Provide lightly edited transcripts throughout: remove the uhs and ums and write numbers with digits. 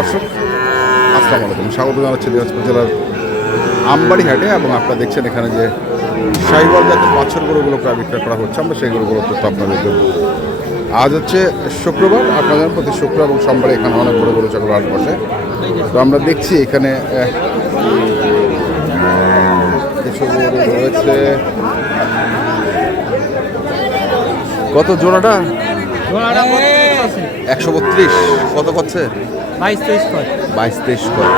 দর্শক আসসালামু আলাইকুম, স্বাগত জানাচ্ছি দিনাজপুর জেলার আমবাড়ি হাটে। এবং আপনারা দেখছেন এখানে যে শাহিওয়াল জাতের বাছুর গরুগুলো প্রায় বিক্রয় করা হচ্ছে, আমরা সেই গরুগুলো তথ্য আপনাদের দেবো। আজ হচ্ছে শুক্রবার, আপনাদের প্রতি শুক্র এবং সোমবারে এখানে অনেক বড় গরু ছাগল হাট বসে। তো আমরা দেখছি এখানে কিছু গরু রয়েছে। কত জোড়াটা? 132। কত করছে? 22-23 কয়। 22-23 কয়।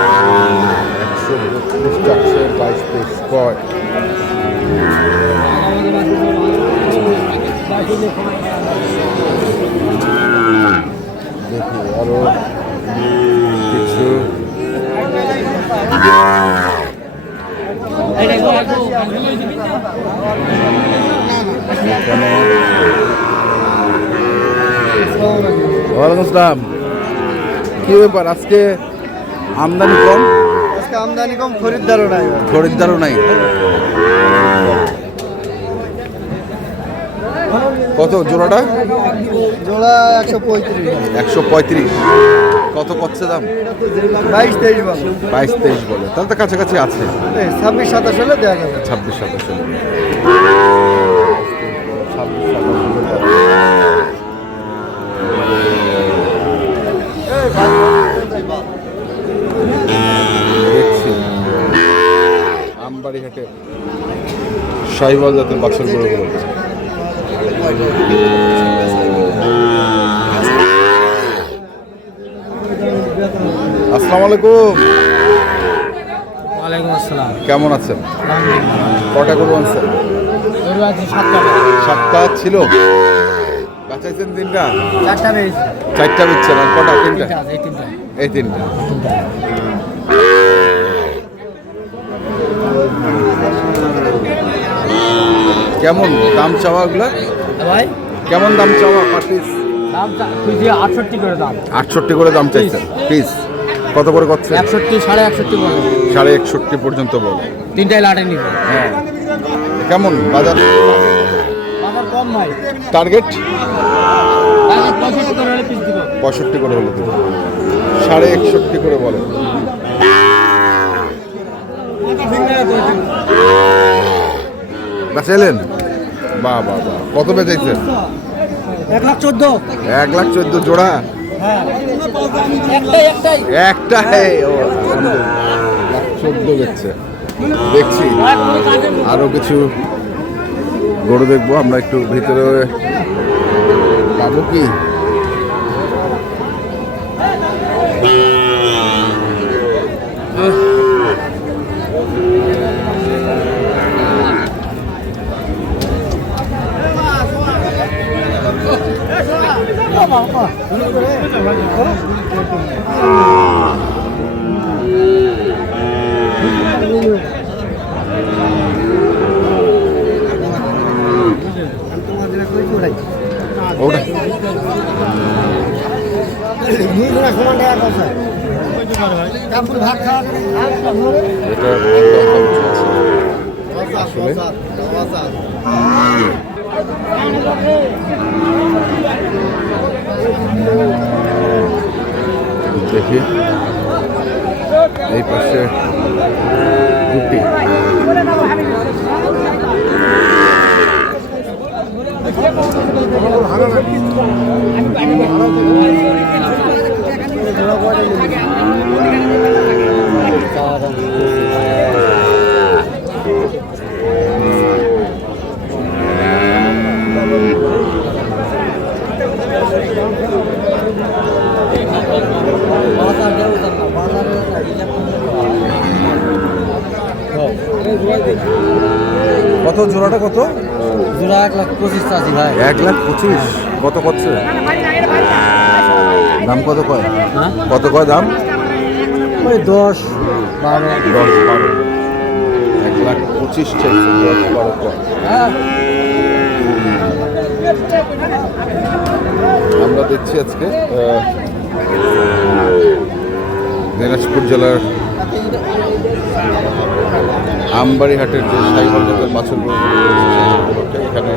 132 চারশো 22-23 কয়। দেখি আরো কিছু ওয়ালাইকুম আসসালাম। কি ব্যাপার আজকে আমদানি কম? আজকে আমদানি কম, খরিদ্দারও নাই। খরিদ্দারও নাই। কত জোড়াটা? জোড়া 135। 135। কত করছে দাম? 22-23 বলে। 22-23 বলে, তাহলে তো কাছাকাছি আছে। 26-27 হলে দেওয়া যাবে। 26-27 দেখছি আমবাড়ি হাটে শাহিওয়াল জাতের বাছুর গরুগুলো। আসসালামু আলাইকুম। ওয়ালাইকুম আসসালাম। কেমন আছেন? কটা গরু আনছেন? গরু আছে 7টা। 7টা ছিল, বাঁচাইছেন 3টা? 4টা বেশি। 4টা বেচছেন, আর কটা? 3টা। এই 3টা। এই 3টা। কেমন দাম চাওয়া ওগুলা? ভাই কেমন দাম চাওয়া পার পিস? দাম তুই 68 করে দাম। 68 করে দাম চাইছেন পিস। কত করে করছে? 61, 61.5 বলে। 61.5 পর্যন্ত বলে। 3টাই লাটে নিব। হ্যাঁ, কেমন বাজার? বাজার কম ভাই। টার্গেট বাজার 65 করে হলে পিস দিব। 65 করে হলে দেবো। 61.5 করে বলে। বেচাইলেন? বাহ বাহ বাহ। কত বেচাইছেন? 1,14,000। 1,14,000 জোড়া? হ্যাঁ, একটাই। ও, 1,14,000 বেচছে। দেখছি আরো কিছু গরু দেখবো আমরা, একটু ভিতরে পাবো কি? ওটা আসলে দেখি এই পাশে দুটি। কত জোড়াটা? কত জোড়া? 1,25,000 চাচ্ছি ভাই। 1,25,000। কত করছে দাম? কত কয়? হ্যাঁ, কত কয় দাম? ওই 10-12। 10-12। 1,25,000 চাইছে, 10-12 কয়। হ্যাঁ, আমরা দেখছি আজকে দিনাজপুর জেলার আমবাড়ি হাটের যে শাহিওয়াল জাতের বাছুরগুলো রয়েছে এখানে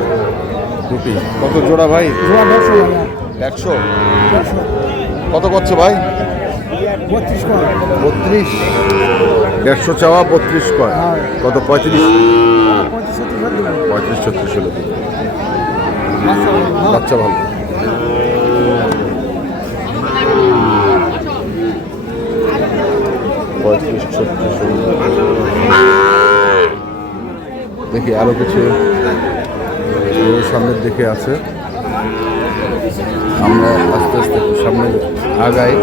দুটি। কত জোড়া ভাই? 150 100। কত করছে ভাই? 32 কয় 32, 150 চাওয়া, 32 কয়। হ্যাঁ। কত? 35, 35 36 হলো। বাচ্চা ভালো। পঁয়ত্রিশ, 36 হলো। দেখি আরো কিছু সামনের দিকে আছে, আমরা আস্তে আস্তে একটু সামনে আগাই।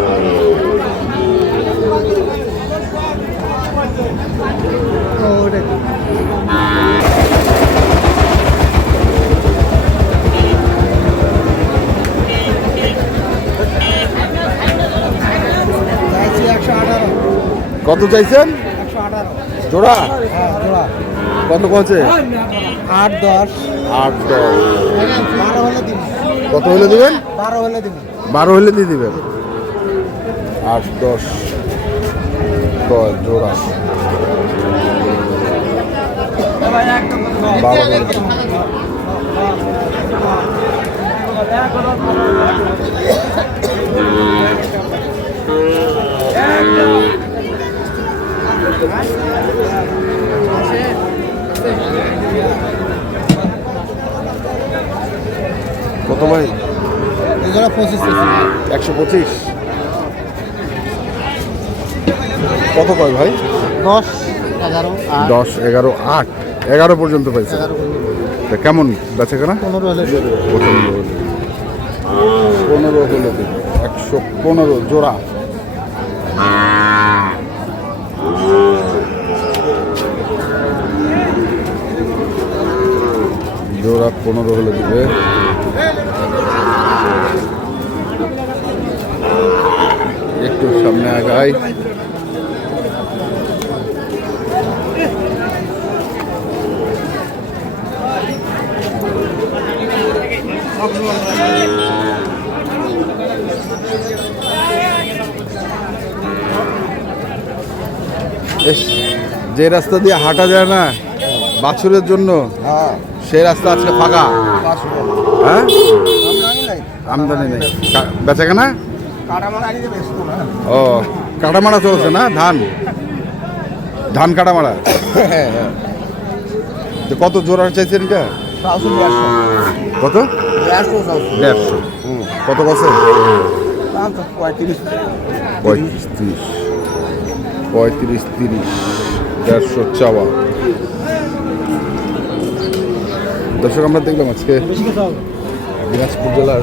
চাইছি 118 কত চাইছেন 118 জোড়া? হ্যাঁ জোড়া কত আছে? 8 10 8, 10। 12 হলে দিন কত হলে দেবেন? 12 হলে দিন 12 হলে দিয়ে দিবেন। 8, 10 জোড়া, 12 হলে। কত ভাই? এগুলো 25 125। কত কয় ভাই? 10 11 10, 11, 8, 11 পর্যন্ত পাইছে। তা কেমন বেচে কেনা? 15 হলে দেবে 15 হলে দেবে। 115 জোড়া। জোড়া 15 হলে দিবে। একটু সামনে আগাই। যে রাস্তা দিয়ে হাঁটা যায় না বাছুরের জন্য, হ্যাঁ সেই রাস্তা আজকে ফাঁকা। হ্যাঁ, আমদানি নেই। বেচা কেনা? ও, কাটামারা চলছে না? ধান কাটামারা। তো কত জোড়া চাইছেন এটা? কত? 150। কত কছে? 35, 30, 150 চাওয়া। দর্শক, আমরা দেখলাম আজকে দিনাজপুর জেলার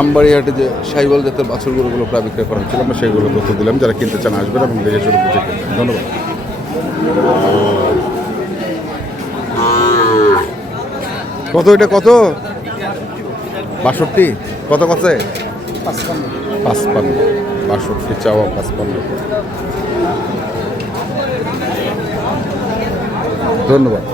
আমবাড়িহাটে যে সাইওয়াল জাতের বাছুর গরুগুলো প্রায় বিক্রয় করা হচ্ছিল, আমরা সেইগুলো তথ্য দিলাম। যারা কিনতে চান আসবেন এবং দেখে শুরু করতে। ধন্যবাদ। কত এটা? কত? 62। কত কছে? 55। 62 চাওয়া, 55। ধন্যবাদ।